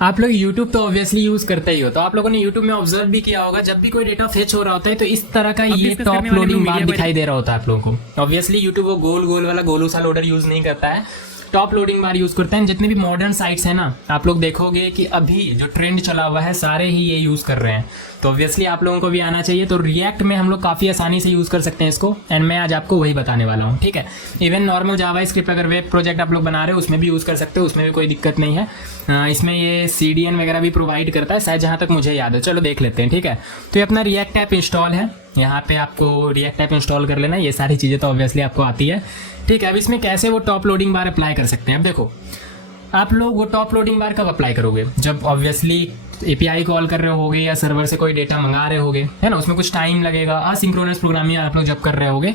आप लोग YouTube तो ऑब्वियसली यूज करते ही हो, तो आप लोगों ने YouTube में ऑब्जर्व भी किया होगा जब भी कोई डेटा फेच हो रहा होता है तो इस तरह का ये टॉप लोडिंग बार दिखाई दे रहा होता है आप लोगों को। ऑब्वियसली YouTube वो गोल गोल वाला गोलू सा लोडर यूज नहीं करता है, टॉप लोडिंग बार यूज करते हैं। जितने भी मॉडर्न साइट्स हैं ना, आप लोग देखोगे कि अभी जो ट्रेंड चला हुआ है सारे ही ये यूज कर रहे हैं, तो ऑब्वियसली आप लोगों को भी आना चाहिए। तो रिएक्ट में हम लोग काफ़ी आसानी से यूज़ कर सकते हैं इसको, एंड मैं आज आपको वही बताने वाला हूँ, ठीक है। इवन नॉर्मल जावा स्क्रिप्ट अगर वेब प्रोजेक्ट आप लोग बना रहे हो उसमें भी यूज़ कर सकते हो, उसमें भी कोई दिक्कत नहीं है। इसमें ये CDN वगैरह भी प्रोवाइड करता है शायद, जहाँ तक मुझे याद है। चलो देख लेते हैं, ठीक है। तो ये अपना रिएक्ट ऐप इंस्टॉल है, यहाँ पे आपको रिएक्ट ऐप इंस्टॉल कर लेना है। ये सारी चीज़ें तो ऑब्वियसली आपको आती है, ठीक है। अब इसमें कैसे वो टॉप लोडिंग बार अप्लाई कर सकते हैं, अब देखो आप लोग वो टॉप लोडिंग बार कब अप्लाई करोगे, जब ऑब्वियसली API कॉल कर रहे होगे या सर्वर से कोई डेटा मंगा रहे होगे, है ना, उसमें कुछ टाइम लगेगा। असिंक्रोनस प्रोग्रामिंग आप लोग जब कर रहे होगे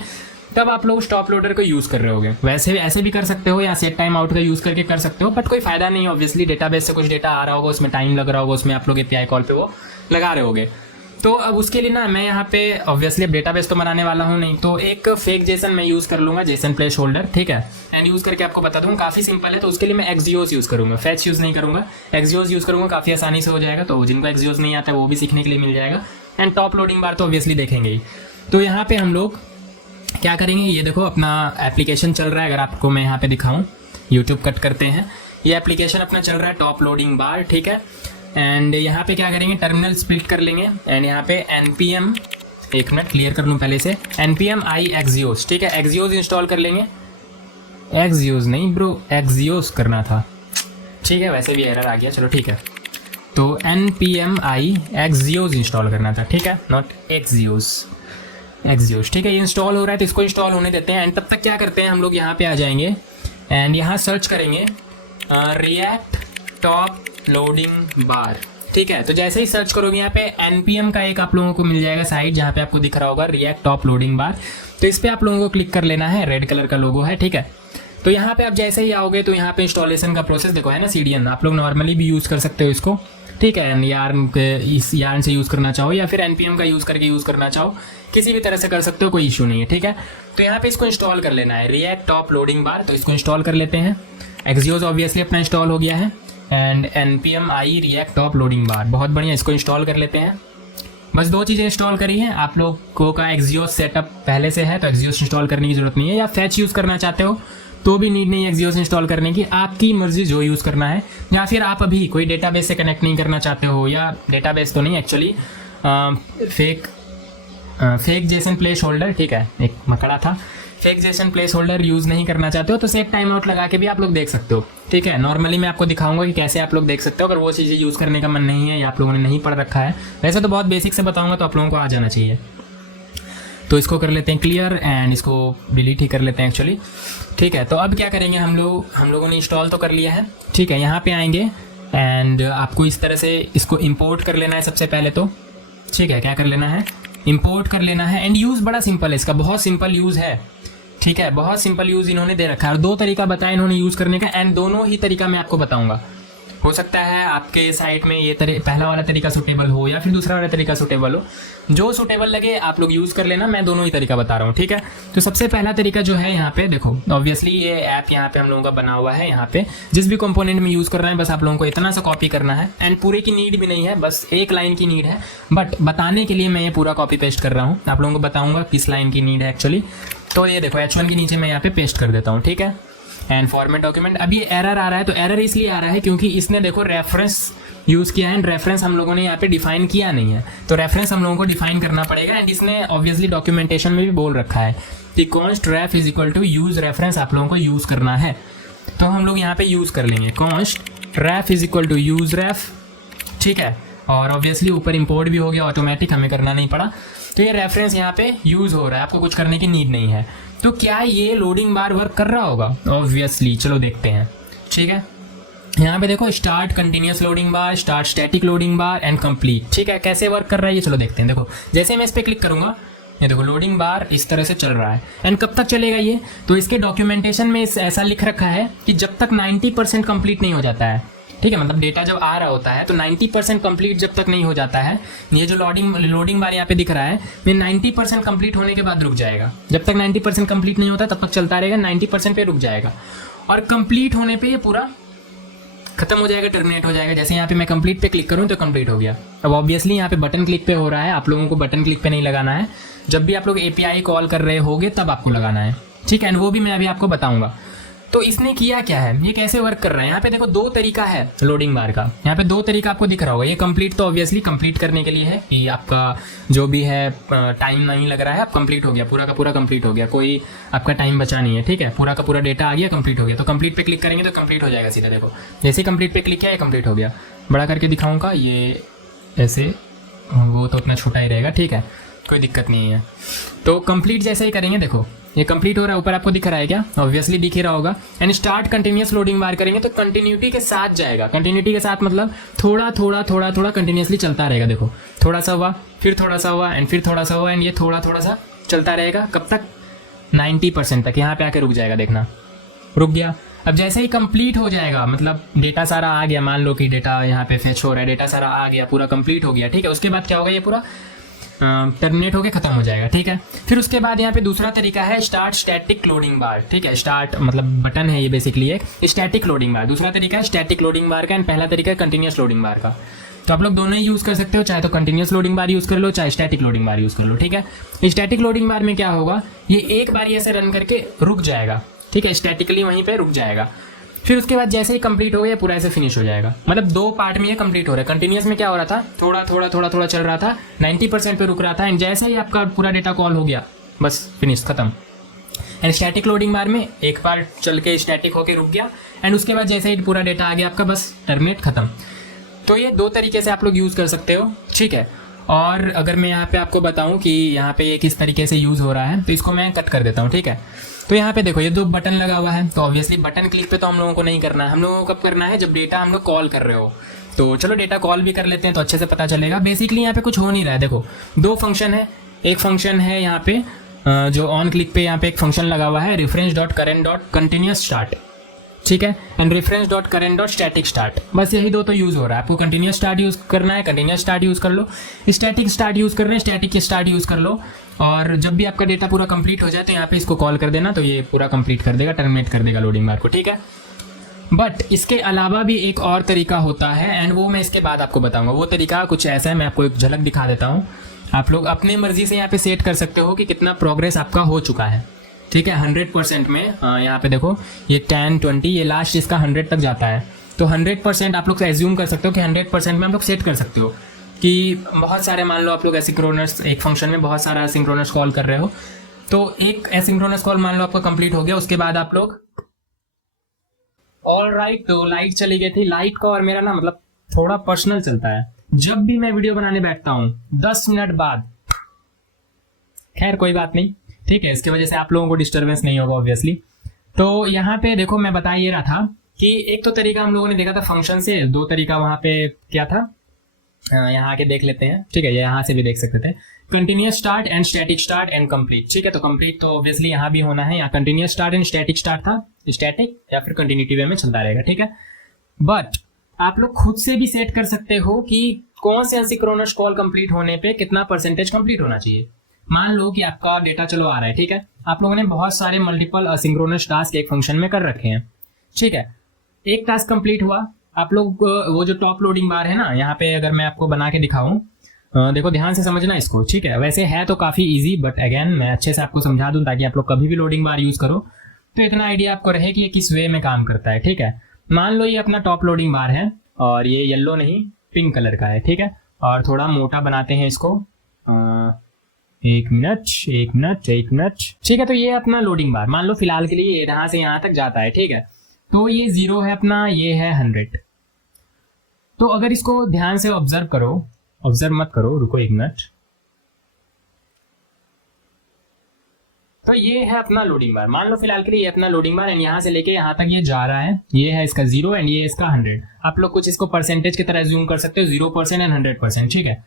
तब आप लोग उस टॉप लोडर को यूज़ कर रहे होगे। वैसे ऐसे भी कर सकते हो या सेट टाइम आउट का यूज़ करके कर सकते हो, बट कोई फायदा नहीं है। ऑब्वियसली डेटाबेस से कुछ डेटा आ रहा होगा, उसमें टाइम लग रहा होगा, उसमें आप लोग API कॉल पे वो लगा रहे होगे। तो अब उसके लिए ना मैं यहाँ पे ऑब्वियसली अब डेटाबेस तो बनाने वाला हूँ नहीं, तो एक फेक जेसन मैं यूज़ कर लूँगा, जेसन प्लेस होल्डर, ठीक है। एंड यूज़ करके आपको बता दूँ, काफ़ी सिंपल है। तो उसके लिए मैं एक्जियोस यूज़ करूँगा, फैच यूज़ नहीं करूँगा, एक्जियोस यूज़ करूँगा, काफ़ी आसानी से हो जाएगा। तो जिनको एक्जियोस नहीं आता है वो भी सीखने के लिए मिल जाएगा। एंड टॉप लोडिंग बार तो ऑब्वियसली देखेंगे ही। तो यहाँ पे हम लोग क्या करेंगे, ये देखो अपना एप्लीकेशन चल रहा है। अगर आपको मैं यहाँ पे दिखाऊँ, यूट्यूब कट करते हैं, ये एप्लीकेशन अपना चल रहा है टॉप लोडिंग बार, ठीक है। एंड यहाँ पे क्या करेंगे, टर्मिनल स्प्लिट कर लेंगे एंड यहाँ पे npm, एक मिनट क्लियर कर लूँ पहले से, npm i axios, ठीक है। axios इंस्टॉल कर लेंगे, axios नहीं ब्रो, axios करना था, ठीक है। वैसे भी एरर आ गया, चलो ठीक है। तो npm i axios इंस्टॉल करना था, ठीक है, नॉट axios, ठीक है। ये इंस्टॉल हो रहा है तो इसको इंस्टॉल होने देते हैं। एंड तब तक क्या करते हैं, हम लोग यहाँ पे आ जाएंगे एंड यहाँ सर्च करेंगे रिएक्ट टॉप लोडिंग बार, ठीक है। तो जैसे ही सर्च करोगे यहाँ पे npm का एक आप लोगों को मिल जाएगा साइट, जहाँ पे आपको दिख रहा होगा रिएक्ट टॉप लोडिंग बार। तो इस पर आप लोगों को क्लिक कर लेना है, रेड कलर का लोगो है, ठीक है। तो यहाँ पे आप जैसे ही आओगे तो यहाँ पे इंस्टॉलेशन का प्रोसेस देखो, है ना, CDN आप लोग नॉर्मली भी यूज़ कर सकते हो इसको, ठीक है। इस यार्न से यूज़ करना चाहो या फिर npm का यूज़ करके यूज़ करना चाहो, किसी भी तरह से कर सकते हो, कोई इशू नहीं है, ठीक है। तो यहाँ पे इसको इंस्टॉल कर लेना है, रिएक्ट टॉप लोडिंग बार। तो इसको इंस्टॉल कर लेते हैं। एक्जियोस ऑब्वियसली अपना इंस्टॉल हो गया है and npm i react top loading bar, बहुत बढ़िया। इसको इंस्टॉल कर लेते हैं। बस दो चीज़ें इंस्टॉल करी हैं। आप लोगों का एक्जियोस सेटअप पहले से है तो एक्जियोस इंस्टॉल करने की जरूरत नहीं है, या फैच यूज़ करना चाहते हो तो भी नीड नहीं है एक्जियोस इंस्टॉल करने की, आपकी मर्जी जो यूज़ करना है। या फिर आप अभी कोई डेटाबेस से कनेक्ट नहीं करना चाहते हो, या डेटाबेस तो नहीं actually fake Jason place holder, ठीक है, एक मकड़ा था, fake Jason place holder use नहीं करना चाहते हो तो सेट टाइम आउट लगा के भी आप लोग देख सकते हो, ठीक है। नॉर्मली मैं आपको दिखाऊंगा कि कैसे आप लोग देख सकते हो, अगर वो चीज़ें यूज़ करने का मन नहीं है या आप लोगों ने नहीं पढ़ रखा है। वैसे तो बहुत बेसिक से बताऊंगा तो आप लोगों को आ जाना चाहिए। तो इसको कर लेते हैं क्लियर एंड इसको डिलीट ही कर लेते हैं एक्चुअली, ठीक है। तो अब क्या करेंगे, हम लोगों ने इंस्टॉल तो कर लिया है, ठीक है। यहाँ पे आएंगे एंड आपको इस तरह से इसको इंपोर्ट कर लेना है सबसे पहले तो, ठीक है। क्या कर लेना है, इंपोर्ट कर लेना है। एंड यूज़ बड़ा सिंपल है इसका, बहुत सिंपल यूज़ है, ठीक है, बहुत सिंपल यूज़ इन्होंने दे रखा है। और दो तरीका बताया इन्होंने यूज़ करने का, एंड दोनों ही तरीका मैं आपको बताऊंगा। हो सकता है आपके साइट में ये पहला वाला तरीका सूटेबल हो या फिर दूसरा वाला तरीका सूटेबल हो, जो सूटेबल लगे आप लोग यूज़ कर लेना। मैं दोनों ही तरीका बता रहा हूँ, ठीक है। तो सबसे पहला तरीका जो है, यहाँ पे देखो ऑब्वियसली ये ऐप यहाँ पे हम लोगों का बना हुआ है। यहाँ पे जिस भी कंपोनेंट में यूज़ करना है बस आप लोगों को इतना सा कॉपी करना है, एंड पूरे की नीड भी नहीं है, बस एक लाइन की नीड है। बट बताने के लिए मैं ये पूरा कॉपी पेस्ट कर रहा हूँ, आप लोगों को बताऊँगा किस लाइन की नीड है एक्चुअली। तो ये देखो H1 के नीचे मैं यहाँ पे पेस्ट कर देता हूँ, ठीक है। एंड फॉर्मेट डॉक्यूमेंट, अभी एरर आ रहा है, तो एरर इसलिए आ रहा है क्योंकि इसने देखो रेफरेंस यूज़ किया है, एंड रेफरेंस हम लोगों ने यहाँ पे डिफाइन किया नहीं है। तो रेफरेंस हम लोगों को डिफाइन करना पड़ेगा। एंड इसने ऑब्वियसली डॉक्यूमेंटेशन में भी बोल रखा है कि const ref is equal to use reference आप लोगों को यूज़ करना है। तो हम लोग यहाँ पे यूज़ कर लेंगे const ref is equal to use ref, ठीक है। और ऑब्वियसली ऊपर इंपोर्ट भी हो गया ऑटोमेटिक, हमें करना नहीं पड़ा। तो ये रेफरेंस यहाँ पे यूज़ हो रहा है, आपको कुछ करने की नीड नहीं है। तो क्या ये लोडिंग बार वर्क कर रहा होगा, ऑब्वियसली चलो देखते हैं, ठीक है। यहाँ पे देखो start continuous loading bar, start static loading bar and complete, ठीक है। कैसे वर्क कर रहा है ये चलो देखते हैं। देखो जैसे मैं इस पर क्लिक करूँगा, ये देखो लोडिंग बार इस तरह से चल रहा है। एंड कब तक चलेगा ये, तो इसके डॉक्यूमेंटेशन में ऐसा लिख रखा है कि जब तक 90% कंप्लीट नहीं हो जाता है, ठीक है। मतलब डेटा जब आ रहा होता है तो 90% कंप्लीट जब तक नहीं हो जाता है, ये जो लोडिंग बार यहाँ पे दिख रहा है, ये 90% कंप्लीट होने के बाद रुक जाएगा। जब तक 90% कंप्लीट नहीं होता तब तक चलता रहेगा, 90% पे रुक जाएगा। और कंप्लीट होने पे ये पूरा खत्म हो जाएगा, टर्मिनेट हो जाएगा। जैसे यहाँ पे मैं कंप्लीट पे क्लिक करूँ तो कंप्लीट हो गया। अब ऑब्वियसली यहाँ पे बटन क्लिक पे हो रहा है, आप लोगों को बटन क्लिक पे नहीं लगाना है, जब भी आप लोग API कॉल कर रहे होगे तब आपको लगाना है, ठीक है। वो भी मैं अभी आपको बताऊंगा। तो इसने किया क्या है, ये कैसे वर्क कर रहा है। यहाँ पे देखो 2 तरीका है लोडिंग बार का, यहाँ पे 2 तरीका आपको दिख रहा होगा। ये कंप्लीट तो ऑब्वियसली कंप्लीट करने के लिए है कि आपका जो भी है टाइम नहीं लग रहा है, अब कंप्लीट हो गया, पूरा का पूरा कंप्लीट हो गया, कोई आपका टाइम बचा नहीं है, ठीक है। पूरा का पूरा डेटा आ गया, कंप्लीट हो गया। तो कंप्लीट पे क्लिक करेंगे तो कंप्लीट हो जाएगा सीधा। देखो जैसे कंप्लीट पे क्लिक किया, ये कंप्लीट हो गया। बड़ा करके दिखाऊंगा, ये ऐसे, वो तो उतना छोटा ही रहेगा, ठीक है, कोई दिक्कत नहीं है। तो कंप्लीट जैसे ही करेंगे, देखो ये कंप्लीट हो रहा है, ऊपर आपको दिख रहा है क्या, ऑब्वियसली दिख ही रहा होगा। एंड स्टार्ट कंटिन्यूअस लोडिंग बार करेंगे तो कंटिन्यूटी के साथ जाएगा। कंटिन्यूटी के साथ मतलब थोड़ा थोड़ा थोड़ा थोड़ा कंटिन्यूसली चलता रहेगा। देखो थोड़ा सा हुआ, फिर थोड़ा सा हुआ, एंड फिर थोड़ा सा हुआ, एंड ये थोड़ा थोड़ा सा चलता रहेगा। कब तक, 90% तक। यहाँ पे आके रुक जाएगा, देखना रुक गया। अब जैसे ही कंप्लीट हो जाएगा, मतलब डेटा सारा आ गया, मान लो कि डेटा यहाँ पे फेच हो रहा है, डेटा सारा आ गया, पूरा कंप्लीट हो गया, ठीक है। उसके बाद क्या होगा, ये पूरा टर्मिनेट होके खत्म हो जाएगा, ठीक है। फिर उसके बाद यहाँ पे दूसरा तरीका है स्टार्ट स्टैटिक लोडिंग बार, ठीक है। स्टार्ट मतलब बटन है ये बेसिकली एक स्टैटिक लोडिंग बार। दूसरा तरीका है स्टैटिक लोडिंग बार का, एंड पहला तरीका है कंटिन्यूस लोडिंग बार का। तो आप लोग दोनों ही यूज़ कर सकते हो, चाहे तो कंटिन्यूस लोडिंग बार यूज़ कर लो, चाहे स्टैटिक लोडिंग बार यूज़ कर लो, ठीक है। स्टैटिक लोडिंग बार में क्या होगा, ये एक बार ऐसे रन करके रुक जाएगा, ठीक है, स्टैटिकली वहीं पे रुक जाएगा। फिर उसके बाद जैसे ही कंप्लीट हो गया, पूरा ऐसे फिनिश हो जाएगा। मतलब 2 पार्ट में ये कंप्लीट हो रहा है। कंटिन्यूस में क्या हो रहा था, थोड़ा थोड़ा थोड़ा थोड़ा चल रहा था, 90% पे रुक रहा था, एंड जैसे ही आपका पूरा डेटा कॉल हो गया, बस फिनिश, खत्म। एंड स्टैटिक लोडिंग बार में एक बार चल के स्टैटिक होके रुक गया, एंड उसके बाद जैसे ही पूरा डेटा आ गया आपका, बस टर्मिनेट, खत्म। तो ये 2 तरीके से आप लोग यूज़ कर सकते हो, ठीक है। और अगर मैं यहाँ पे आपको बताऊँ कि यहाँ पे ये किस तरीके से यूज़ हो रहा है, तो इसको मैं कट कर देता हूँ, ठीक है। तो यहाँ पे देखो ये 2 बटन लगा हुआ है, तो ऑब्वियसली बटन क्लिक पे तो हम लोगों को नहीं करना है, हम लोगों को कब करना है, जब डेटा हम लोग कॉल कर रहे हो। तो चलो डेटा कॉल भी कर लेते हैं तो अच्छे से पता चलेगा। बेसिकली यहाँ पे कुछ हो नहीं रहा है। देखो 2 फंक्शन है, एक फंक्शन है यहाँ पे जो ऑन क्लिक पे यहाँ पे एक फंक्शन लगा हुआ है, reference dot current dot continuous start, ठीक है, and reference dot current dot static start. बस यही 2 तो यूज़ हो रहा है। आपको कंटिन्यूस स्टार्ट यूज़ करना है, कंटिन्यूस स्टार्ट यूज़ कर लो, स्टैटिक स्टार्ट यूज़ कर रहे हैं, स्टैटिक स्टार्ट यूज़ कर लो। और जब भी आपका डेटा पूरा कंप्लीट हो जाए तो यहाँ पे इसको कॉल कर देना, तो ये पूरा कंप्लीट कर देगा, टर्मिनेट कर देगा लोडिंग बार को, ठीक है। बट इसके अलावा भी एक और तरीका होता है, एंड वो मैं इसके बाद आपको बताऊंगा। वो तरीका कुछ ऐसा है, मैं आपको एक झलक दिखा देता हूँ। आप लोग अपने मर्जी से यहाँ पे सेट कर सकते हो कि कितना प्रोग्रेस आपका हो चुका है, ठीक है। 100% में यहाँ पे देखो ये 10, 20, ये लास्ट इसका 100 तक जाता है। तो 100% आप लोग एज्यूम कर सकते हो कि 100% में आप लोग सेट कर सकते हो कि बहुत सारे, मान लो आप लोग एसिंक्रोनस, एक फंक्शन में बहुत सारा एसिंक्रोनस कॉल कर रहे हो, तो एक एसिंक्रोनस कॉल मान लो आपका कंप्लीट हो गया, उसके बाद आप लोग ऑल राइट, तो लाइट चली गई थी। लाइट का और मेरा ना मतलब थोड़ा पर्सनल चलता है। जब भी मैं वीडियो बनाने बैठता हूँ 10 मिनट बाद, खैर कोई बात नहीं, ठीक है, इसकी वजह से आप लोगों को डिस्टर्बेंस नहीं होगा ऑब्वियसली। तो यहाँ पे देखो मैं बता ये रहा था कि एक तो तरीका हम लोगों ने देखा था फंक्शन से, 2 तरीका वहाँ पे क्या था, यहाँ आके देख लेते हैं, ठीक है, यहाँ से भी देख सकते थे, continuous start and static start and complete, ठीक है। तो कंप्लीट तो ऑब्वियसली यहाँ भी होना है, यहाँ continuous start and static start था, स्टैटिक या फिर कंटिन्यूटी वे में चलता रहेगा, ठीक है। बट आप लोग खुद से भी सेट कर सकते हो कि कौन से एसिंक्रोनस कॉल कंप्लीट होने पे कितना परसेंटेज कंप्लीट होना चाहिए। मान लो कि आपका डेटा चलो आ रहा है, ठीक है, आप लोगों ने बहुत सारे मल्टीपल असिंक्रोनस टास्क एक फंक्शन में कर रखे हैं, ठीक है। एक टास्क कंप्लीट हुआ, आप लोग वो जो टॉप लोडिंग बार है ना, यहाँ पे अगर मैं आपको बना के दिखाऊं, देखो ध्यान से समझना इसको, ठीक है। वैसे है तो काफ़ी इजी, बट अगेन मैं अच्छे से आपको समझा दूं ताकि आप लोग कभी भी लोडिंग बार यूज़ करो तो इतना आइडिया आपको रहे कि ये किस वे में काम करता है, ठीक है। मान लो ये अपना टॉप लोडिंग बार है और ये येलो नहीं पिंक कलर का है, ठीक है। और थोड़ा मोटा बनाते हैं इसको, 1 मिनट, ठीक है। तो ये अपना लोडिंग बार मान लो फिलहाल के लिए यहाँ से यहाँ तक जाता है, ठीक है। तो ये 0 है अपना, ये है 100। तो अगर इसको ध्यान से ऑब्जर्व करो, ऑब्जर्व मत करो, रुको 1 मिनट। तो ये है अपना लोडिंग बार, मान लो फिलहाल के लिए ये अपना लोडिंग बार, एंड यहाँ से लेके यहाँ तक ये जा रहा है, ये है इसका 0 एंड ये इसका 100। आप लोग कुछ इसको परसेंटेज की तरह जूम कर सकते हो, 0% एंड 100%, ठीक है।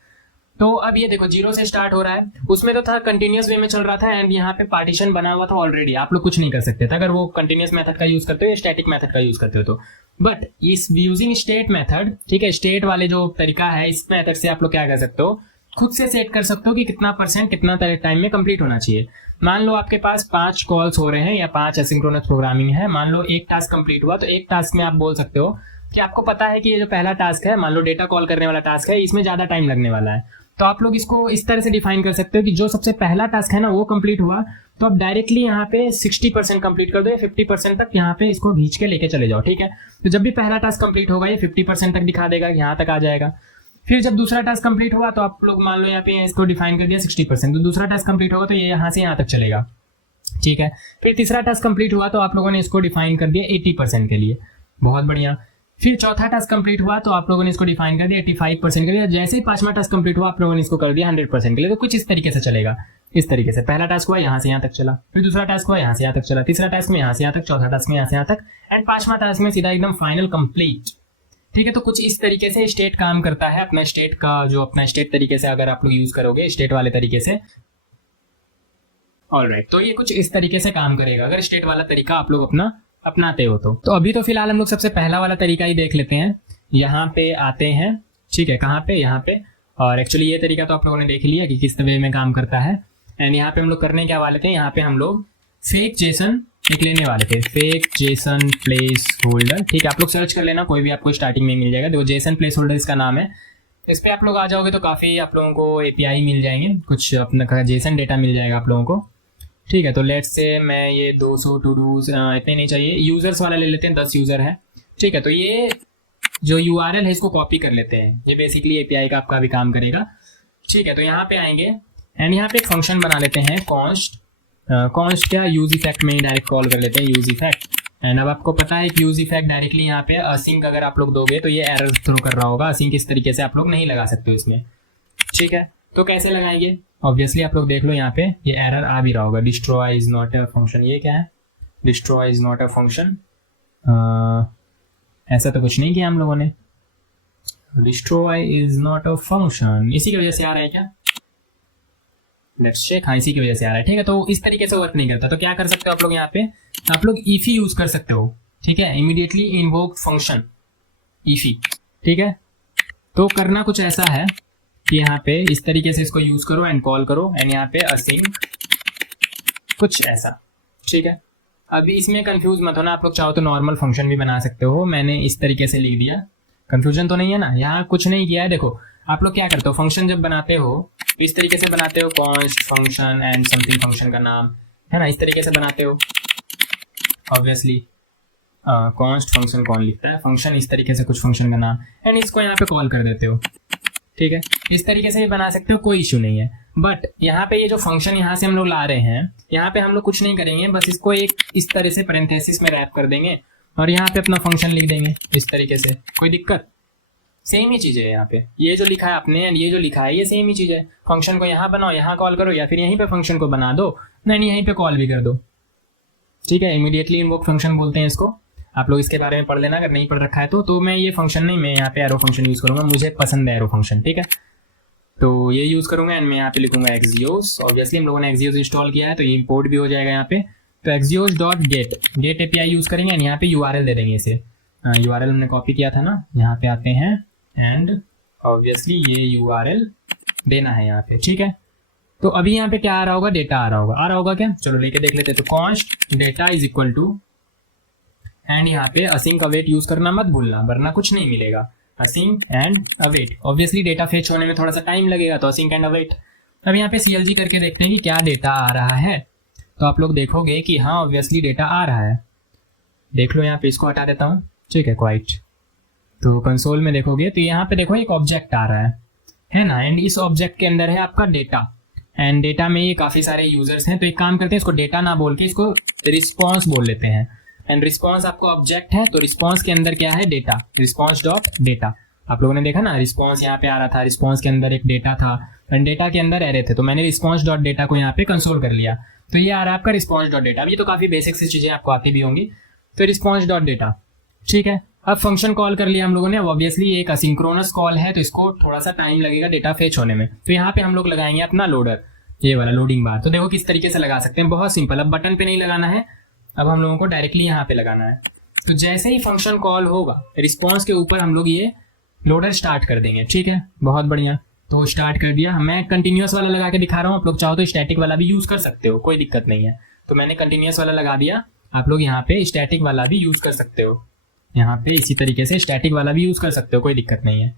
तो अब ये देखो 0 से स्टार्ट हो रहा है, उसमें तो था कंटिन्यूस वे में चल रहा था, एंड यहाँ पे पार्टीशन बना हुआ था ऑलरेडी, आप लोग कुछ नहीं कर सकते थे अगर वो कंटिन्यूस मेथड का यूज करते हो या स्टैटिक मेथड का यूज करते हो तो। बट इस यूजिंग स्टेट मेथड, ठीक है, स्टेट वाले जो तरीका है, इस मेथड से आप लोग क्या कर सकते हो, खुद से सेट कर सकते हो कि कितना परसेंट कितना टाइम में कंप्लीट होना चाहिए। मान लो आपके पास 5 कॉल्स हो रहे हैं या 5 एसिंक्रोनस प्रोग्रामिंग है, मान लो एक टास्क कंप्लीट हुआ, तो एक टास्क में आप बोल सकते हो कि आपको पता है कि ये जो पहला टास्क है, मान लो डेटा कॉल करने वाला टास्क है, इसमें ज़्यादा टाइम लगने वाला है, तो आप लोग इसको इस तरह से डिफाइन कर सकते हो कि जो सबसे पहला टास्क है ना वो कंप्लीट हुआ तो आप डायरेक्टली यहाँ पे 60% कंप्लीट कर दो या 50% तक यहाँ पे इसको खींच के लेके चले जाओ, ठीक है। तो जब भी पहला टास्क कंप्लीट होगा ये 50% तक दिखा देगा, यहाँ तक आ जाएगा। फिर जब दूसरा टास्क कंप्लीट हुआ तो आप लोग मान लो यहाँ पे इसको डिफाइन कर दिया 60%, तो दूसरा टास्क कंप्लीट होगा तो ये यहाँ से यहाँ तक चलेगा, ठीक है। फिर तीसरा टास्क कंप्लीट हुआ तो आप लोगों ने इसको डिफाइन कर दिया 80% के लिए, बहुत बढ़िया। फिर चौथा टास्क कंप्लीट हुआ तो आप लोगों ने इसको डिफाइन कर दिया 85% के लिए। जैसे ही पांचवा टास्क कंप्लीट हुआ आप लोगों ने इसको कर दिया 100% के लिए। तो कुछ इस तरीके से चलेगा, इस तरीके से पहला टास्क हुआ यहाँ से यहाँ तक चला, फिर दूसरा टास्क हुआ यहाँ से यहाँ तक चला, तीसरा टास्क में यहाँ से यहाँ तक, चौथा टास्क में यहाँ से यहाँ तक, एंड पांचवा टास्क में सीधा एकदम फाइनल कंप्लीट, ठीक है। तो कुछ इस तरीके से स्टेट काम करता है, अपना स्टेट का जो अपना स्टेट तरीके से अगर आप लोग यूज करोगे स्टेट वाले तरीके से, ऑलराइट, तो ये कुछ इस तरीके से काम करेगा अगर स्टेट वाला तरीका आप लोग अपना अपनाते हो तो अभी तो फिलहाल हम लोग सबसे पहला वाला तरीका ही देख लेते हैं। यहाँ पे आते हैं, ठीक है, कहाँ पे, यहाँ पे। और एक्चुअली ये तरीका तो आप लोगों ने देख लिया कि किस वे में काम करता है। एंड यहाँ पे हम लोग करने क्या वाले थे, यहाँ पे हम लोग फेक जेसन एक लेने वाले थे, फेक जेसन प्लेस होल्डर, ठीक है। आप लोग सर्च कर लेना, कोई भी आपको स्टार्टिंग में मिल जाएगा। देखो जेसन प्लेस होल्डर इसका नाम है, इस पर आप लोग आ जाओगे तो काफ़ी आप लोगों को API मिल जाएंगे, कुछ अपना जेसन डेटा मिल जाएगा आप लोगों को, ठीक है। तो लेट्स से मैं ये 200 टू डूज इतने नहीं चाहिए, यूजर्स वाला ले लेते हैं, 10 यूजर है, ठीक है। तो ये जो URL है इसको कॉपी कर लेते हैं, ये बेसिकली API का आपका भी काम करेगा, ठीक है। तो यहाँ पे आएंगे एंड यहाँ पे एक फंक्शन बना लेते हैं कॉन्स्ट क्या यूज इफेक्ट में डायरेक्ट कॉल कर लेते हैं यूज इफेक्ट। एंड अब आपको पता है कि यूज इफेक्ट डायरेक्टली यहाँ पे असिंक अगर आप लोग दोगे तो ये एरर थ्रो कर रहा होगा, असिंक इस तरीके से आप लोग नहीं लगा सकते हो इसमें, ठीक है। तो कैसे लगाएंगे, ऑब्वियसली आप लोग देख लो यहाँ पे ये एरर आ भी रहा होगा, destroy is not a function. ये क्या है, destroy is not a function, ऐसा तो कुछ नहीं किया हम लोगों ने, destroy is not a function, इसी की वजह से आ रहा है क्या, लेट्स चेक, हाँ इसी की वजह से आ रहा है, ठीक है। तो इस तरीके से वर्क नहीं करता, तो क्या कर सकते हो आप लोग यहाँ पे, आप लोग इफी यूज कर सकते हो, ठीक है, इमीडिएटली इन्वोक फंक्शन इफी, ठीक है। तो करना कुछ ऐसा है कि यहाँ पे इस तरीके से इसको यूज करो एंड कॉल करो एंड यहाँ पे असिंक कुछ ऐसा, ठीक है। अभी इसमें कंफ्यूज मत होना, आप लोग चाहो तो नॉर्मल फंक्शन भी बना सकते हो, मैंने इस तरीके से लिख दिया, कंफ्यूजन तो नहीं है ना, यहाँ कुछ नहीं किया है। देखो आप लोग क्या करते हो, फंक्शन जब बनाते हो इस तरीके से बनाते हो, const function and something function का नाम है ना, इस तरीके से बनाते हो। ऑब्वियसली कॉन्स्ट फंक्शन कौन लिखता है, फंक्शन इस तरीके से कुछ फंक्शन का नाम एंड इसको यहाँ पे कॉल कर देते हो, ठीक है। इस तरीके से भी बना सकते हो, कोई इशू नहीं है। बट यहाँ पे ये जो फंक्शन यहाँ से हम लोग ला रहे हैं, यहाँ पे हम लोग कुछ नहीं करेंगे, बस इसको एक इस तरह से पैरेंथेसिस में रैप कर देंगे और यहाँ पे अपना फंक्शन लिख देंगे इस तरीके से, कोई दिक्कत, सेम ही चीज़ है यहाँ पे, ये जो लिखा है आपने एंड ये जो लिखा है ये सेम ही चीज़ है। फंक्शन को यहाँ बनाओ, यहाँ कॉल करो, या फिर यहीं पे फंक्शन को बना दो, नहीं यहीं पे कॉल भी कर दो, ठीक है। इमीडिएटली इन्वोक फंक्शन बोलते हैं इसको, आप लोग इसके बारे में पढ़ लेना अगर नहीं पढ़ रखा है तो मैं ये फंक्शन नहीं, मैं यहाँ पे एरो फंक्शन यूज़ करूँगा, मुझे पसंद है एरो फंक्शन, ठीक है। तो ये यूज़ करूँगा एंड मैं यहाँ पे लिखूंगा एक्सियोस, ऑब्वियसली हम लोगों ने एक्सियोस इंस्टॉल किया है तो ये इंपोर्ट भी हो जाएगा यहाँ पे। तो Axios dot gate API use करेंगे एंड यहाँ पे URL दे देंगे इसे, URL हमने कॉपी किया था ना, यहाँ पे आते हैं एंड ऑब्वियसली ये URL देना है यहाँ पे, ठीक है। तो अभी यहाँ पे क्या आ रहा होगा, डेटा आ रहा होगा क्या, चलो लेके देख लेते हैं। तो const data is equal to and यहाँ पे असिंक अवेट यूज करना मत भूलना वरना कुछ नहीं मिलेगा, async and await. Obviously data fetch होने में थोड़ा सा टाइम लगेगा तो असिंक एंड अवेट। अब यहाँ पे CLG करके देखते हैं कि क्या डेटा आ रहा है, तो आप लोग देखोगे कि हाँ ऑब्वियसली डेटा आ रहा है, देख लो यहाँ पे, इसको हटा देता हूँ, ठीक है, क्वाइट। तो कंसोल में देखोगे तो यहाँ पे देखो एक ऑब्जेक्ट आ रहा है ना, एंड इस ऑब्जेक्ट के अंदर है आपका डेटा एंड डेटा में ये काफ़ी सारे यूजर्स हैं। तो एक काम करते हैं, इसको डेटा ना बोल के इसको रिस्पॉन्स बोल लेते हैं एंड रिस्पॉन्स आपको ऑब्जेक्ट है तो रिस्पॉन्स के अंदर क्या है, डेटा, रिस्पॉन्स डॉट डेटा। आप लोगों ने देखा ना रिस्पॉन्स यहाँ पे आ रहा था, रिस्पॉन्स के अंदर एक डेटा था एंड डेटा के अंदर एरे थे, तो मैंने रिस्पॉन्स डॉट डेटा को यहाँ पे कंसोल कर लिया, तो ये आ रहा है आपका रिस्पॉन्स डॉट डेटा। अब ये तो काफ़ी बेसिक सी चीज़ें आपको आती भी होंगी, तो रिस्पॉन्स डॉट डेटा, ठीक है। अब फंक्शन कॉल कर लिया हम लोगों ने, अब ऑब्वियसली एक असिंक्रोनस कॉल है तो इसको थोड़ा सा टाइम लगेगा डेटा फेच होने में, तो यहाँ पे हम लोग लगाएंगे अपना लोडर, ये वाला लोडिंग बार। तो देखो किस तरीके से लगा सकते हैं, बहुत सिंपल। अब बटन पे नहीं लगाना है, अब हम लोगों को डायरेक्टली यहाँ पे लगाना है। तो जैसे ही फंक्शन कॉल होगा रिस्पॉन्स के ऊपर हम लोग ये लोडर स्टार्ट कर देंगे, ठीक है, बहुत बढ़िया। तो स्टार्ट कर दिया, मैं कंटिन्यूस वाला लगा के दिखा रहा हूँ, आप लोग चाहो तो स्टैटिक वाला भी यूज़ कर सकते हो, कोई दिक्कत नहीं है। तो मैंने कंटिन्यूस वाला लगा दिया, आप लोग यहाँ पे स्टैटिक वाला भी यूज़ कर सकते हो यहाँ पे इसी तरीके से स्टैटिक वाला भी यूज़ कर सकते हो, कोई दिक्कत नहीं है,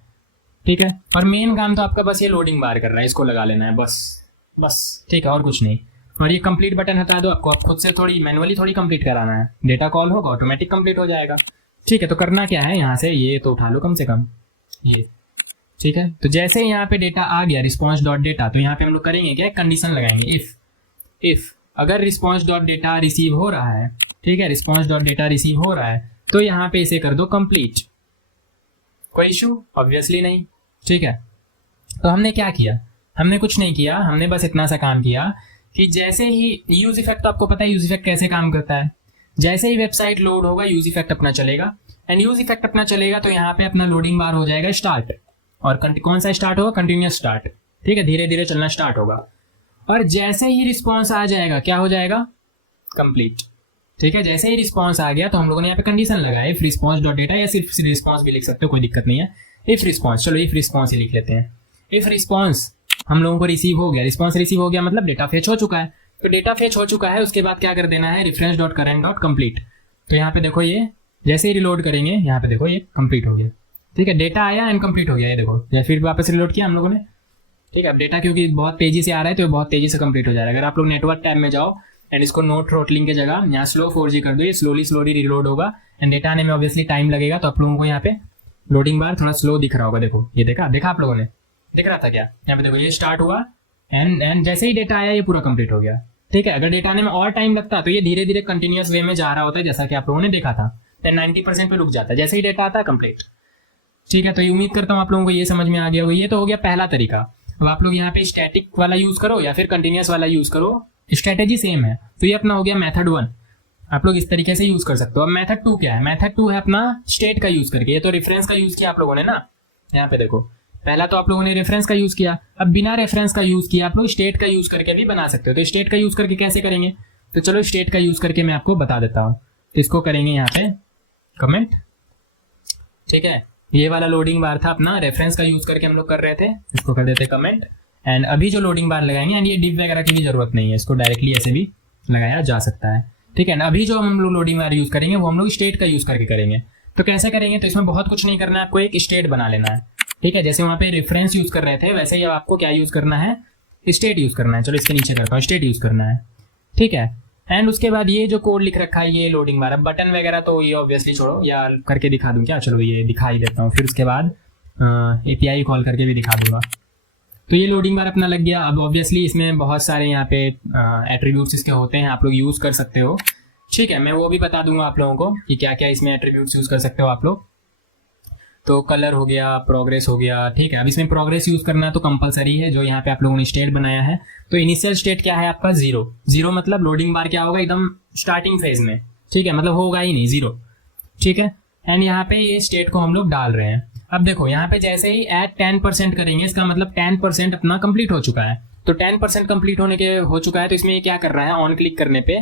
ठीक है। पर मेन काम तो आपका बस ये लोडिंग बार कर रहा है, इसको लगा लेना है बस, ठीक है, और कुछ नहीं। और ये कंप्लीट बटन हटा दो, आपको आप खुद से थोड़ी मैनुअली थोड़ी कंप्लीट कराना है, डेटा कॉल होगा ऑटोमेटिक कंप्लीट हो जाएगा, ठीक है। तो करना क्या है, यहाँ से ये तो उठा लो कम से कम ये, ठीक है। तो जैसे यहाँ पे डेटा आ गया रिस्पॉन्स डॉट डेटा, तो यहाँ पे हम लोग करेंगे क्या, कंडीशन लगाएंगे, इफ अगर रिस्पॉन्स डॉट डेटा रिसीव हो रहा है, ठीक है, रिस्पॉन्स डॉट डेटा रिसीव हो रहा है, तो यहाँ पे इसे कर दो कंप्लीट। कोई इशू? ऑब्वियसली नहीं, ठीक है। तो हमने क्या किया, हमने कुछ नहीं किया, हमने बस इतना सा काम किया कि जैसे ही यूज इफेक्ट, तो आपको पता है यूज इफेक्ट कैसे काम करता है, जैसे ही वेबसाइट लोड होगा यूज इफेक्ट अपना चलेगा, एंड यूज इफेक्ट अपना चलेगा तो यहाँ पे अपना लोडिंग बार हो जाएगा स्टार्ट, और कौन सा स्टार्ट होगा, कंटिन्यूस स्टार्ट, ठीक है, धीरे धीरे चलना स्टार्ट होगा। और जैसे ही रिस्पॉन्स आ जाएगा क्या हो जाएगा, कंप्लीट, ठीक है। जैसे ही रिस्पॉन्स आ गया तो हम लोगों ने यहाँ पे कंडीशन लगाया इफ रिस्पॉन्स डॉट डेटा, या सिर्फ रिस्पॉन्स भी लिख सकते हो, कोई दिक्कत नहीं है। इफ रिस्पॉन्स, चलो इफ रिस्पॉन्स ही लिख लेते हैं। इफ रिस्पॉन्स हम लोगों को रिसीव हो गया, रिस्पॉन्स रिसीव हो गया मतलब डेटा फेच हो चुका है, तो डेटा फेच हो चुका है, उसके बाद क्या कर देना है, reference dot current dot complete. तो यहाँ पे देखो ये जैसे ही रिलोड करेंगे, यहाँ पे देखो ये कंप्लीट हो गया, ठीक है, डेटा आया एंड कंप्लीट हो गया, ये देखो, या फिर वापस रिलोड किया हम लोगों ने, ठीक है। अब डेटा क्योंकि बहुत तेजी से आ रहा है तो ये बहुत तेजी से कंप्लीट हो जाएगा। अगर आप लोग नेटवर्क टैब में जाओ एंड इसको नो थ्रोटलिंग की जगह यहाँ स्लो 4G कर दो, ये स्लोली रिलोड होगा एंड डेटा आने में ऑब्वियसली टाइम लगेगा, तो आप लोगों को यहाँ पे लोडिंग बार थोड़ा स्लो दिख रहा होगा, देखो ये देखा आप लोगों ने, दिख रहा था क्या, यहाँ पे देखो ये स्टार्ट हुआ एंड जैसे ही डेटा आया ये पूरा कंप्लीट हो गया, ठीक है। अगर डेटा आने में और टाइम लगता तो ये धीरे धीरे कंटिन्यूअस वे में जा रहा होता है, जैसा कि आप लोगों ने देखा था, 90% पे रुक जाता है, जैसे ही डेटा आता है कंप्लीट, ठीक है। तो ये उम्मीद करता हूँ आप लोगों को ये समझ में आ गया होगा। ये तो हो गया पहला तरीका। अब आप लोग यहाँ पे स्टैटिक वाला यूज करो या फिर कंटिन्यूअस वाला यूज करो, स्ट्रेटेजी सेम है। तो ये अपना हो गया मेथड 1, आप लोग इस तरीके से यूज कर सकते हो। अब मेथड 2 क्या है, मेथड 2 है अपना स्टेट का यूज करके। ये तो रेफरेंस का यूज किया आप लोगों ने ना, यहाँ पे देखो पहला तो आप लोगों ने रेफरेंस का यूज किया, अब बिना रेफरेंस का यूज किया आप लोग स्टेट का यूज करके भी बना सकते हो। तो स्टेट का यूज करके कैसे करेंगे, तो चलो स्टेट का यूज करके मैं आपको बता देता हूँ। तो इसको करेंगे यहाँ पे कमेंट, ठीक है। ये वाला लोडिंग बार था अपना, रेफरेंस का यूज करके हम लोग कर रहे थे, इसको कर देते कमेंट। एंड अभी जो लोडिंग बार लगाएंगे, एंड ये डिव वगैरह की भी जरूरत नहीं है, इसको डायरेक्टली ऐसे भी लगाया जा सकता है, ठीक है ना। अभी जो हम लोग लोडिंग बार यूज करेंगे वो हम लोग स्टेट का यूज करके करेंगे। तो कैसे करेंगे, तो इसमें बहुत कुछ नहीं करना है, आपको एक स्टेट बना लेना है, ठीक है। जैसे वहाँ पे रेफरेंस यूज कर रहे थे वैसे ही आपको क्या यूज करना है, स्टेट यूज करना है। चलो इसके नीचे करता हूँ, स्टेट यूज करना है, ठीक है। एंड उसके बाद ये जो कोड लिख रखा है ये लोडिंग बार, अब बटन वगैरह तो ये ऑब्वियसली छोड़ो, या करके दिखा दूं क्या, चलो ये दिखा ही देता हूँ। फिर उसके बाद API कॉल करके भी दिखा दूंगा। तो ये लोडिंग बार अपना लग गया। अब ऑब्वियसली इसमें बहुत सारे यहाँ पे एट्रीब्यूट्स इसके होते हैं, आप लोग यूज कर सकते हो, ठीक है। मैं वो भी बता दूंगा आप लोगों को कि क्या क्या इसमें एट्रीब्यूट्स यूज कर सकते हो आप लोग। तो कलर हो गया, प्रोग्रेस हो गया, ठीक है। अब इसमें प्रोग्रेस यूज करना तो कंपलसरी है, जो यहाँ पे आप लोगों ने स्टेट बनाया है। तो इनिशियल स्टेट क्या है आपका, 0 मतलब लोडिंग बार क्या होगा, एकदम स्टार्टिंग फेज में, ठीक है, मतलब होगा ही नहीं 0, ठीक है। एंड यहाँ पे ये स्टेट को हम लोग डाल रहे हैं। अब देखो यहाँ पे जैसे ही एट 10% करेंगे, इसका मतलब 10% अपना कंप्लीट हो चुका है। तो 10% कंप्लीट होने के हो चुका है, तो इसमें ये क्या कर रहा है, ऑन क्लिक करने पे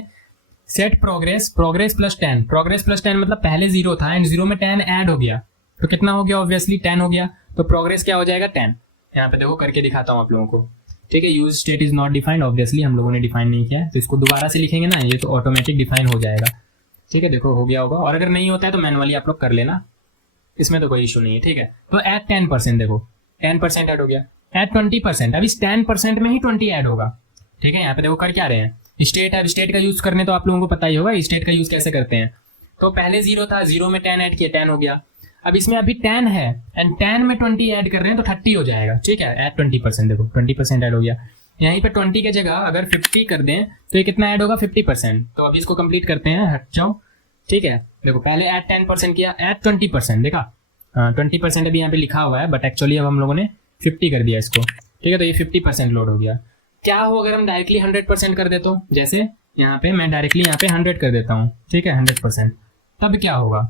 set progress plus 10, progress plus 10 मतलब पहले 0 था एंड 0 में 10 ऐड हो गया, तो कितना हो गया, ऑब्वियसली 10 हो गया। तो प्रोग्रेस क्या हो जाएगा, 10। यहाँ पे देखो करके दिखाता हूँ आप लोगों को, ठीक है। Use state is not defined, obviously हम लोगों ने डिफाइन नहीं किया है, तो इसको दोबारा से लिखेंगे ना, ये तो ऑटोमेटिक डिफाइन हो जाएगा, ठीक है। देखो हो गया होगा, और अगर नहीं होता है तो मैनुअली आप लोग कर लेना, इसमें तो कोई इशू नहीं है, ठीक है। तो एट 10% देखो 10% ऐड हो गया, एट 20%, अब इस 10% में ही 20 ऐड होगा, ठीक है। यहाँ पे देखो कर क्या रहे हैं, स्टेट है, स्टेट का यूज करने तो आप लोगों को पता ही होगा स्टेट का यूज कैसे करते हैं। तो पहले 0 था, 0 में 10 ऐड किया, 10 हो गया। अब इसमें अभी 10 है एंड 10 में 20 ऐड कर रहे हैं तो 30 हो जाएगा, ठीक है। एट 20%, देखो 20% ऐड हो गया। यहीं पे 20 के जगह अगर 50 कर दें तो ये कितना ऐड होगा, 50%। तो अभी इसको कंप्लीट करते हैं, हट जाओ, ठीक है। देखो पहले एट 10% किया, एट 20%, देखा 20% अभी यहाँ पे लिखा हुआ है, बट एक्चुअली अब हम लोगों ने 50 कर दिया इसको, ठीक है। तो ये 50% लोड हो गया। क्या हो अगर हम डायरेक्टली 100% कर देते हो, जैसे यहाँ पे मैं डायरेक्टली यहाँ पे 100 कर देता हूँ, ठीक है, 100%, तब क्या होगा,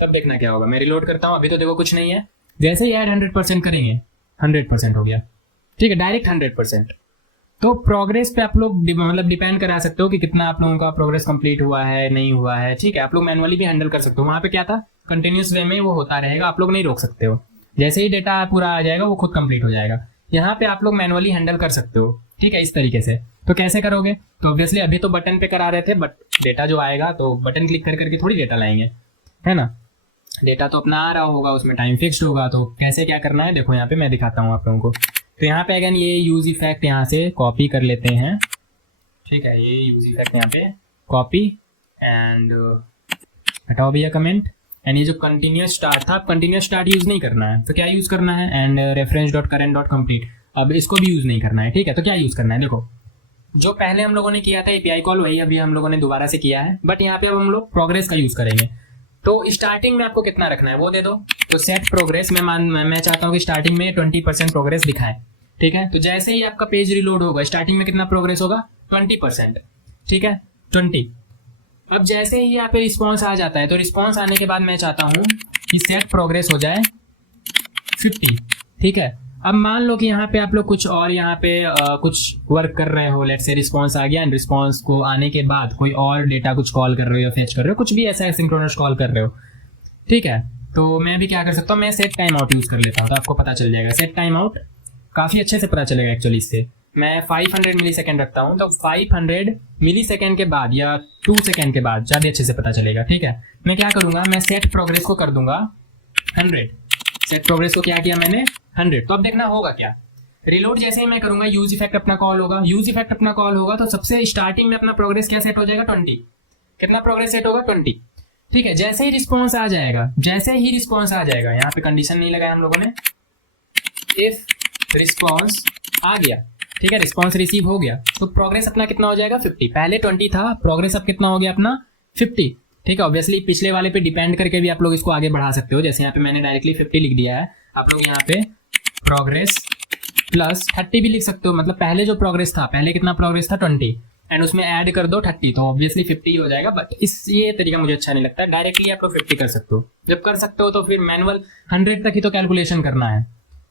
तब देखना क्या होगा। मैं रिलोड करता हूँ, अभी तो देखो कुछ नहीं है, जैसे ही ऐड 100% करेंगे 100% हो गया, ठीक है, डायरेक्ट 100%। तो प्रोग्रेस पे आप लोग मतलब डिपेंड करा सकते हो कि कितना आप लोगों का प्रोग्रेस कंप्लीट हुआ है नहीं हुआ है, ठीक है। आप लोग मैनुअली भी हैंडल कर सकते हो। वहाँ पे क्या था, कंटिन्यूस वे में वो होता रहेगा, आप लोग नहीं रोक सकते हो। जैसे ही डेटा पूरा आ जाएगा वो खुद कंप्लीट हो जाएगा। यहाँ पे आप लोग मैनुअली हैंडल कर सकते हो, ठीक है, इस तरीके से। तो कैसे करोगे, तो ऑब्वियसली अभी तो बटन पे करा रहे थे, बट डेटा जो आएगा तो बटन क्लिक कर करके थोड़ी डेटा लाएंगे, है ना। डेटा तो अपना आ रहा होगा, उसमें टाइम फिक्स्ड होगा, तो कैसे क्या करना है देखो यहाँ पे मैं दिखाता हूँ आप लोगों को। तो यहाँ पे अगेन ये यूज इफेक्ट यहाँ से कॉपी कर लेते हैं, ठीक है, ये यूज इफेक्ट यहाँ पे कॉपी एंड हटाओ भैया कमेंट। एंड ये जो कंटिन्यूस स्टार्ट था, कंटिन्यूस स्टार्ट यूज नहीं करना है, तो क्या यूज करना है, and reference dot current dot complete, अब इसको भी यूज नहीं करना है, ठीक है। तो क्या यूज करना है, देखो जो पहले हम लोगों ने किया था एपीआई कॉल, वही अभी हम लोगों ने दोबारा से किया है, बट यहाँ पे अब हम लोग प्रोग्रेस का यूज करेंगे। तो स्टार्टिंग में आपको कितना रखना है वो दे दो, तो सेट प्रोग्रेस मैं चाहता हूँ कि स्टार्टिंग में 20% प्रोग्रेस दिखाए, ठीक है। तो जैसे ही आपका पेज रिलोड होगा स्टार्टिंग में कितना प्रोग्रेस होगा, 20%, ठीक है, 20। अब जैसे ही यहाँ पे रिस्पॉन्स आ जाता है, तो रिस्पॉन्स आने के बाद मैं चाहता हूँ कि सेट प्रोग्रेस हो जाए 50, ठीक है। अब मान लो कि यहाँ पे आप लोग कुछ और यहाँ पे कुछ वर्क कर रहे हो, लेट से रिस्पॉन्स आ गया एंड रिस्पॉन्स को आने के बाद कोई और डेटा कुछ कॉल कर रहे हो या फेच कर रहे हो, कुछ भी ऐसा सिंक्रोनस कॉल कर रहे हो, ठीक है। तो मैं भी क्या कर सकता हूँ, मैं सेट टाइम आउट यूज कर लेता हूँ, तो आपको पता चल जाएगा। सेट टाइम आउट काफी अच्छे से पता चलेगा एक्चुअली इससे। मैं 500 मिली सेकेंड रखता हूँ, तो 500 मिली सेकेंड के बाद या 2 सेकेंड के बाद ज़्यादा अच्छे से पता चलेगा, ठीक है। मैं क्या करूँगा, मैं सेट प्रोग्रेस को कर दूंगा 100, सेट प्रोग्रेस को क्या किया मैंने 100। तो अब देखना होगा क्या, रिलोड जैसे ही मैं करूंगा यूज इफेक्ट अपना कॉल होगा, यूज इफेक्ट अपना कॉल होगा, तो सबसे स्टार्टिंग में अपना प्रोग्रेस क्या सेट हो जाएगा 20, कितना प्रोग्रेस सेट होगा 20, ठीक है। जैसे ही रिस्पॉन्स आ जाएगा, जैसे ही रिस्पॉन्स आ जाएगा, यहाँ पे कंडीशन नहीं लगाया हम लोगों ने, इफ रिस्पॉन्स आ गया, ठीक है, रिस्पॉन्स रिसीव हो गया, तो प्रोग्रेस अपना कितना हो जाएगा 50। पहले 20 था, प्रोग्रेस अब कितना हो गया अपना 50, ठीक है। ऑब्वियसली पिछले वाले पे डिपेंड करके भी आप लोग इसको आगे बढ़ा सकते हो, जैसे यहाँ पे मैंने डायरेक्टली 50 लिख दिया है, आप लोग यहाँ पे प्रोग्रेस प्लस 30 भी लिख सकते हो। मतलब पहले जो प्रोग्रेस था, पहले कितना प्रोग्रेस था 20 एंड उसमें ऐड कर दो 30, तो ऑब्वियसली 50 हो जाएगा। बट ये तरीका मुझे अच्छा नहीं लगता, डायरेक्टली आप लोग 50 कर सकते हो। जब कर सकते हो तो फिर मैनुअल 100 तक ही तो कैलकुलेशन करना है,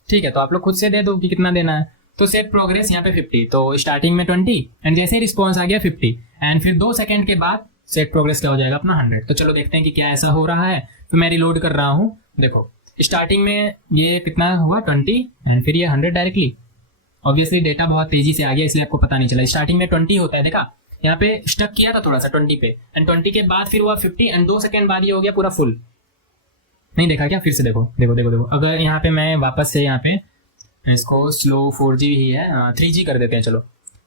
ठीक है। तो आप लोग खुद से दे दो कि कितना देना है। तो सेट प्रोग्रेस यहाँ पे 50, तो स्टार्टिंग में 20 एंड जैसे रिस्पॉन्स आ गया 50 एंड फिर 2 सेकंड के बाद सेट प्रोग्रेस क्या हो जाएगा अपना 100। तो चलो देखते हैं कि क्या ऐसा हो रहा है। तो मैं रिलोड कर रहा हूँ, देखो स्टार्टिंग में ये कितना हुआ 20 एंड फिर ये 100 डायरेक्टली। ऑब्वियसली डेटा बहुत तेजी से आ गया इसलिए आपको पता नहीं चला। स्टार्टिंग में 20 होता है, देखा यहाँ पे स्टक किया था थोड़ा सा 20 पे एंड 20 के बाद फिर हुआ 50 एंड 2 सेकंड बाद ये हो गया पूरा फुल। नहीं देखा क्या, फिर से देखो देखो देखो देखो। अगर यहाँ पे मैं वापस से यहाँ पे इसको स्लो 4G ही है, 3G कर देते हैं, चलो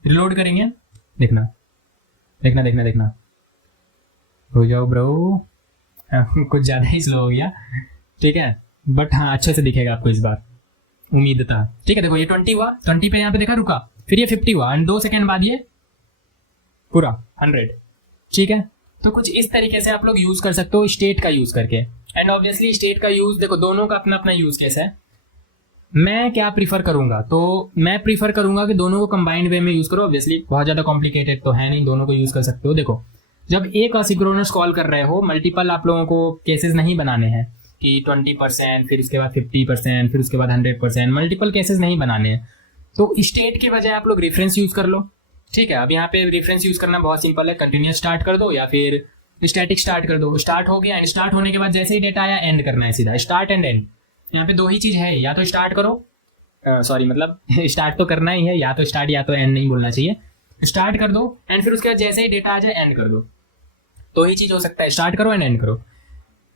रिलोड करेंगे, देखना देखना देखना देखना, हो जाओ ब्रो। कुछ ज़्यादा ही स्लो हो गया, ठीक है, बट हाँ अच्छे से दिखेगा आपको इस बार, उम्मीद था, ठीक है। देखो ये 20 हुआ, 20 पे यहाँ पे देखा रुका, फिर ये 50 हुआ एंड 2 सेकंड बाद ये पूरा 100, ठीक है। तो कुछ इस तरीके से आप लोग यूज कर सकते हो स्टेट का यूज करके। एंड ऑब्वियसली स्टेट का यूज देखो दोनों का अपना अपना यूज केस है। मैं क्या प्रीफर करूंगा, तो मैं प्रीफर करूंगा कि दोनों को कंबाइंड वे में यूज करो। ऑब्वियसली बहुत ज्यादा कॉम्प्लिकेटेड तो है नहीं, दोनों को यूज कर सकते हो। देखो जब एक असिंक्रोनस कॉल कर रहे हो, मल्टीपल आप लोगों को केसेस नहीं बनाने हैं कि 20% फिर उसके बाद 50% फिर उसके बाद 100%, मल्टीपल केसेस नहीं बनाने हैं। तो स्टेट की बजाय आप लोग रेफरेंस यूज कर लो, ठीक है। अब यहाँ पे रेफरेंस यूज करना बहुत सिंपल है, कंटिन्यूस स्टार्ट कर दो या फिर स्टैटिक स्टार्ट कर दो। स्टार्ट हो गया एंड स्टार्ट होने के बाद जैसे ही डेटा आया एंड करना है सीधा, स्टार्ट एंड एंड। यहाँ पे दो ही चीज है, या तो स्टार्ट करो, सॉरी मतलब स्टार्ट तो करना ही है, या तो स्टार्ट या तो एंड नहीं बोलना चाहिए। स्टार्ट कर दो एंड फिर उसके बाद जैसे ही डेटा आ जाए एंड कर दो। दो ही चीज हो सकता है, स्टार्ट करो एंड एंड करो।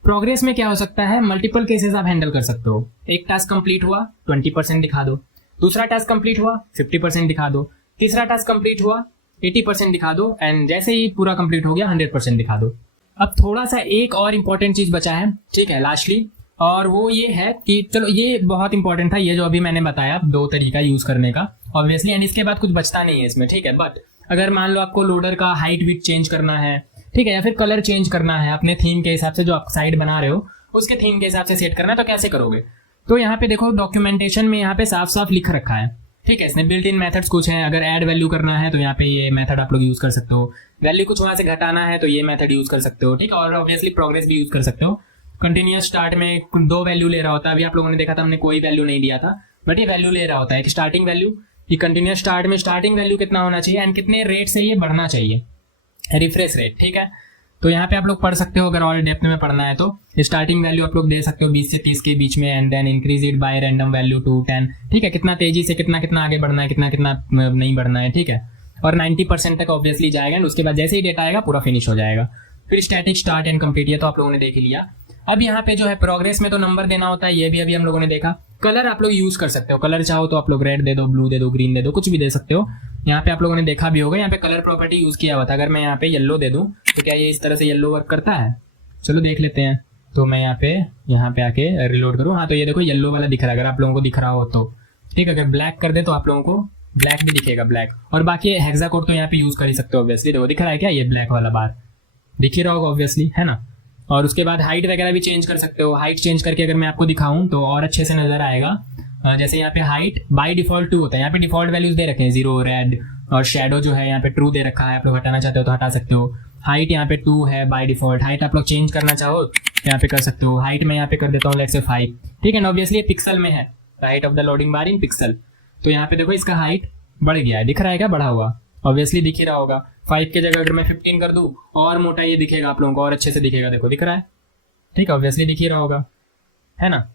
प्रोग्रेस में क्या हो सकता है, मल्टीपल केसेस आप हैंडल कर सकते हो। एक टास्क कंप्लीट हुआ 20% दिखा दो, दूसरा टास्क कंप्लीट हुआ 50% दिखा दो, तीसरा टास्क कंप्लीट हुआ 80% दिखा दो एंड जैसे ही पूरा कंप्लीट हो गया 100% दिखा दो। अब थोड़ा सा एक और इम्पोर्टेंट चीज बचा है, ठीक है, लास्टली, और वो ये है कि चलो ये बहुत इंपॉर्टेंट था, ये जो अभी मैंने बताया दो तरीका यूज करने का ऑब्वियसली, एंड इसके बाद कुछ बचता नहीं है इसमें, ठीक है। बट अगर मान लो आपको लोडर का हाइट विड्थ चेंज करना है, ठीक है, या फिर कलर चेंज करना है अपने थीम के हिसाब से, जो आप साइड बना रहे हो उसके थीम के हिसाब से सेट करना है, तो कैसे करोगे। तो यहाँ पे देखो डॉक्यूमेंटेशन में यहाँ पे साफ साफ लिख रखा है, ठीक है। इसमें बिल्ट इन मेथड्स कुछ हैं, अगर ऐड वैल्यू करना है तो यहाँ पे ये मेथड आप लोग यूज कर सकते हो, वैल्यू कुछ वहां से घटाना है तो ये मेथड यूज कर सकते हो, ठीक है। और ऑब्वियसली प्रोग्रेस भी यूज कर सकते हो। कंटिन्यूअस स्टार्ट में 2 वैल्यू ले रहा होता है, अभी आप लोगों ने देखा था हमने कोई वैल्यू नहीं दिया था, बट ये वैल्यू ले रहा होता है, एक स्टार्टिंग वैल्यू। ये कंटिन्यूअस स्टार्ट में स्टार्टिंग वैल्यू कितना होना चाहिए एंड कितने रेट से ये बढ़ना चाहिए, रिफ्रेश रेट, ठीक है। तो यहाँ पे आप लोग पढ़ सकते हो, अगर और डेप्थ में पढ़ना है तो स्टार्टिंग वैल्यू आप लोग दे सकते हो 20 से 30 के बीच में and then increase it by random value to 10, ठीक है। कितना तेजी से कितना कितना आगे बढ़ना है, कितना कितना नहीं बढ़ना है, ठीक है। और 90% तक ऑब्वियसली जाएगा एंड उसके बाद जैसे ही डेटा आएगा पूरा फिनिश हो जाएगा। फिर स्टैटिक स्टार्ट एंड कंप्लीट, ये तो आप लोगों ने देख लिया। अब यहाँ पे जो है प्रोग्रेस में तो नंबर देना होता है, ये भी अभी हम लोगों ने देखा। कलर आप लोग यूज कर सकते हो, कलर चाहो तो आप लोग रेड दे दो, ब्लू दे दो, ग्रीन दे दो, कुछ भी दे सकते हो। यहाँ पे आप लोगों ने देखा भी होगा, यहाँ पे कलर प्रॉपर्टी यूज किया हुआ था। अगर मैं यहाँ पे येलो दे दूं तो क्या ये इस तरह से येलो वर्क करता है? चलो देख लेते हैं। तो मैं यहाँ पे आके रिलोड करूँ, हाँ तो ये देखो येलो वाला दिख रहा है, अगर आप लोगों को दिख रहा हो तो ठीक है। अगर ब्लैक कर दे तो आप लोगों को ब्लैक भी दिखेगा, ब्लैक। और बाकी हेक्सा कोड तो यहाँ पे यूज कर ही सकते हो ऑब्वियसली। देखो दिख रहा है क्या, ये ब्लैक वाला बार दिख ही रहा होगा ऑब्वियसली, है ना। और उसके बाद हाइट वगैरह भी चेंज कर सकते हो। हाइट चेंज करके अगर मैं आपको दिखाऊं तो और अच्छे से नजर आएगा। जैसे यहाँ पे हाइट बाय डिफॉल्ट 2 होता है, यहाँ पे डिफॉल्ट वैल्यूज दे रखे हैं 0, रेड, और शेडो जो है यहाँ पे ट्रू दे रखा है। आप लोग हटाना चाहते हो तो हटा सकते हो। हाइट यहाँ पे 2 है बाय डिफॉल्ट। हाइट आप लोग चेंज करना चाहो यहाँ पे कर सकते हो। हाइट मैं यहाँ पे कर देता हूँ लेट्स से 5, ठीक है ना। ऑब्वियसली ये पिक्सल में है, height of the loading bar in pixel. तो यहाँ पे देखो इसका हाइट बढ़ गया है, दिख रहा है क्या बढ़ा हुआ? ऑब्वियसली दिख ही रहा होगा। 5 की जगह अगर मैं 15 कर दूं और मोटा ये दिखेगा आप लोगों को, और अच्छे से दिखेगा। देखो दिख रहा है, ठीक है, ऑब्वियसली दिख ही रहा होगा, है ना।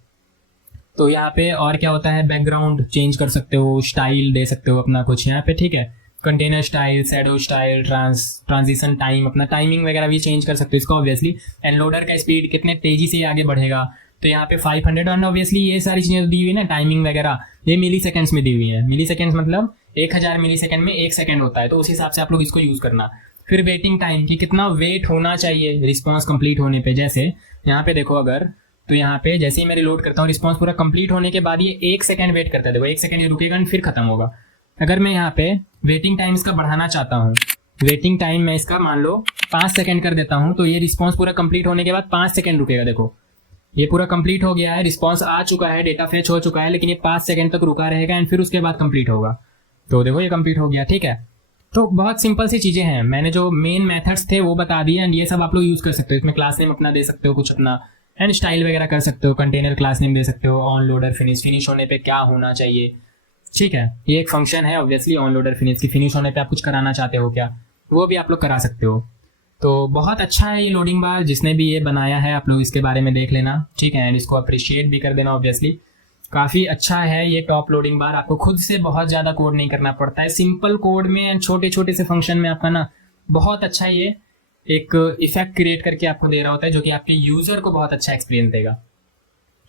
तो यहाँ पे और क्या होता है, बैकग्राउंड चेंज कर सकते हो, स्टाइल दे सकते हो अपना कुछ यहाँ पे, ठीक है। Container style, shadow style, transition time, अपना टाइमिंग वगैरह भी चेंज कर सकते हो इसका ऑब्वियसली। एंड लोडर का स्पीड कितने तेजी से आगे बढ़ेगा, तो यहाँ पे 500। और ऑब्वियसली ये सारी चीजें दी हुई है ना, टाइमिंग वगैरह, ये मिली सेकेंड्स में दी हुई है। मिली सेकेंड्स मतलब 1000 मिली सेकेंड में 1 सेकेंड होता है, तो उस हिसाब से आप लोग इसको यूज करना। फिर वेटिंग टाइम कि कितना वेट होना चाहिए रिस्पॉन्स कंप्लीट होने पे। जैसे यहाँ पे देखो अगर, तो यहाँ पे जैसे ही मैं रिलोड करता हूँ, रिस्पॉन्स पूरा कंप्लीट होने के बाद ये 1 सेकेंड वेट करता है। देखो 1 सेकेंड ये रुकेगा फिर खत्म होगा। अगर मैं यहाँ पे वेटिंग टाइम इसका बढ़ाना चाहता हूँ, वेटिंग टाइम मैं इसका मान लो 5 सेकेंड कर देता हूँ, तो ये रिस्पॉन्स पूरा कंप्लीट होने के बाद 5 सेकेंड रुकेगा। देखो ये पूरा कंप्लीट हो गया है, रिस्पॉन्स आ चुका है, डेटा फेच हो चुका है, लेकिन ये 5 सेकेंड तक रुका रहेगा एंड फिर उसके बाद कंप्लीट होगा। तो देखो ये कंप्लीट हो गया, ठीक है। तो बहुत सिंपल सी चीजें हैं, मैंने जो मेन मेथड्स थे वो बता दिए एंड ये सब आप लोग यूज कर सकते हो। इसमें क्लास नेम अपना दे सकते हो कुछ अपना, एंड स्टाइल वगैरह कर सकते हो। कंटेनर क्लास नेम दे सकते हो, ऑन लोडर फिनिश होने पे क्या होना चाहिए, ठीक है। ये एक फंक्शन है ऑब्वियसली ऑन लोडर फिनिश की, फिनिश होने पे आप कुछ कराना चाहते हो क्या, वो भी आप लोग करा सकते हो। तो बहुत अच्छा है ये लोडिंग बार, जिसने भी ये बनाया है आप लोग इसके बारे में देख लेना, ठीक है। एंड इसको अप्रिशिएट भी कर देना ऑब्वियसली, काफ़ी अच्छा है ये टॉप लोडिंग बार। आपको खुद से बहुत ज़्यादा कोड नहीं करना पड़ता है, सिंपल कोड में छोटे छोटे से फंक्शन में आपका ना बहुत अच्छा ये एक इफेक्ट क्रिएट करके आपको दे रहा होता है, जो कि आपके यूज़र को बहुत अच्छा एक्सपीरियंस देगा।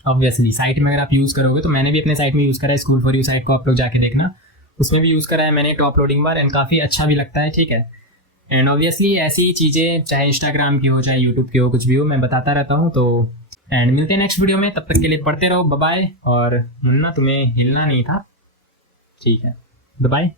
ऑब्वियसली साइट में अगर आप यूज़ करोगे, तो मैंने भी अपने साइट में यूज़ करा है, स्कूल फॉर यू साइट को आप लोग जाके देखना, उसमें भी यूज़ करा है मैंने टॉप लोडिंग बार, एंड काफ़ी अच्छा भी लगता है, ठीक है। एंड ऑब्वियसली ऐसी चीज़ें चाहे इंस्टाग्राम की हो चाहे यूट्यूब की हो, कुछ भी हो, मैं बताता रहता हूँ। तो एंड मिलते हैं नेक्स्ट वीडियो में, तब तक के लिए पढ़ते रहो, बाय बाय। और मुन्ना तुम्हें हिलना नहीं था, ठीक है, बाय।